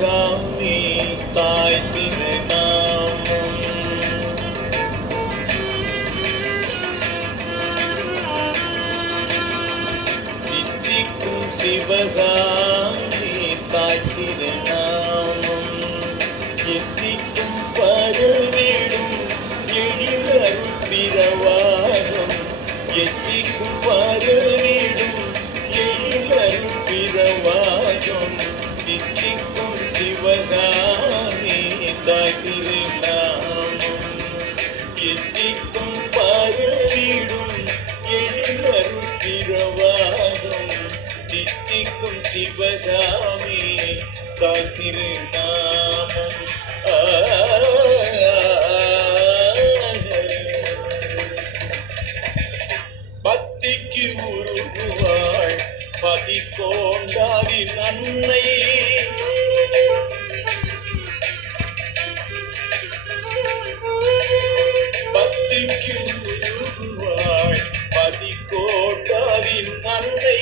சிவகாமி தாய் திருநாமம் தித்திக்கும் சிவகாமி தாய் திருநாமம் எத்திக்கும் பரவிடும் எழிலருள் பிரவாகம் எத்திக்கும் பரவிடும் எழிலருள் பிரவாகம் தித்திக்கும் சிவகாமி தாய் திருநாமம் எத்திக்கும் பரவிடும் எழிலருள் பிரவாகம் தித்திக்கும் சிவகாமி தாய் திருநாமம் பக்திக்கு உருகுவாள் பதிக்கோண்டாவின் அன்னை பக்திக்கு உருகுவாள் பதிக்கோண்டாவின் அன்னை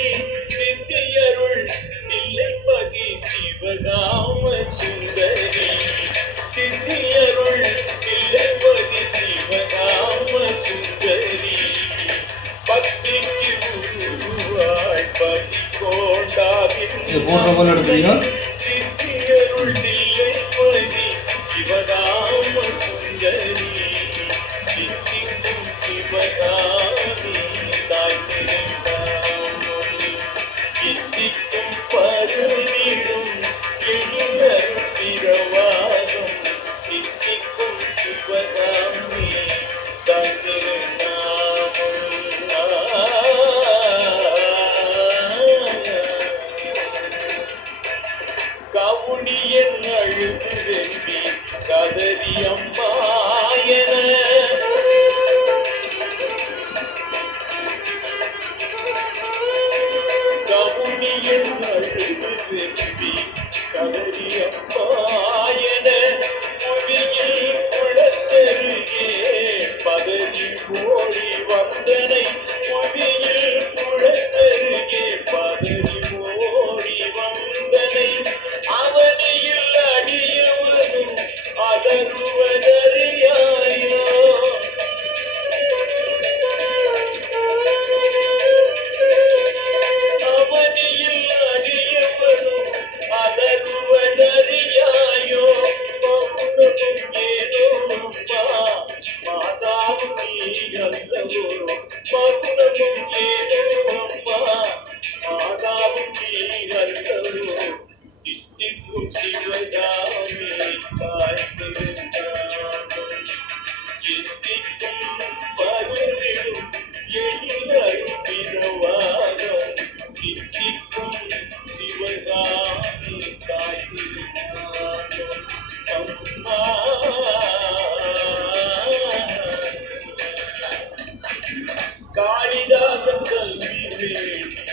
சித்தியருள் தில்லைப்பதி சிவகாம சுந்தரி சித்தியருள் தில்லைப்பதி சிவகாம சுந்தரி பக்திக்கு உருவாய் பதி கோண்டாவின் சித்தியருள் தில்லைப்பதி சிவகாம சுந்தரி தித்திக்கும் சிவகாமி தாய் திருநாமம் தித்திக்கும் பரவிடும் எழிலருள் பிரவாகம் தித்திக்கும் சிவகாமி தாய் திருநாமம் கவுனியன் அழுது வெம்பி கதறி அம்மாயன கவுனியன் அழுது வெம்பி கதறி அம்மாயன புவியில் குளத்தருகே பதறி ஓடி வந்தனை புவியில் குளத்தருகே பதறி ஓடி வந்தனை அவனியில் அடியவனும் அலறுவதறியாயோ அவனியில் அடியவனும் அலறுவதறியாயோ மௌனமும் ஏனோ அம்மா மாதாவும் நீ அல்லவோ மௌனமும் ஏனோ அம்மா மாதாவும் நீ அல்லவோ தித்திக்கும் சிவகாமி தாய் திருநாமம் எத்திக்கும் பரவிடும் எழிலருள் பிரவாகம் தித்திக்கும் சிவகாமி தாய் திருநாமம் அம்மா காளிதாசன் கல்வி வேண்டி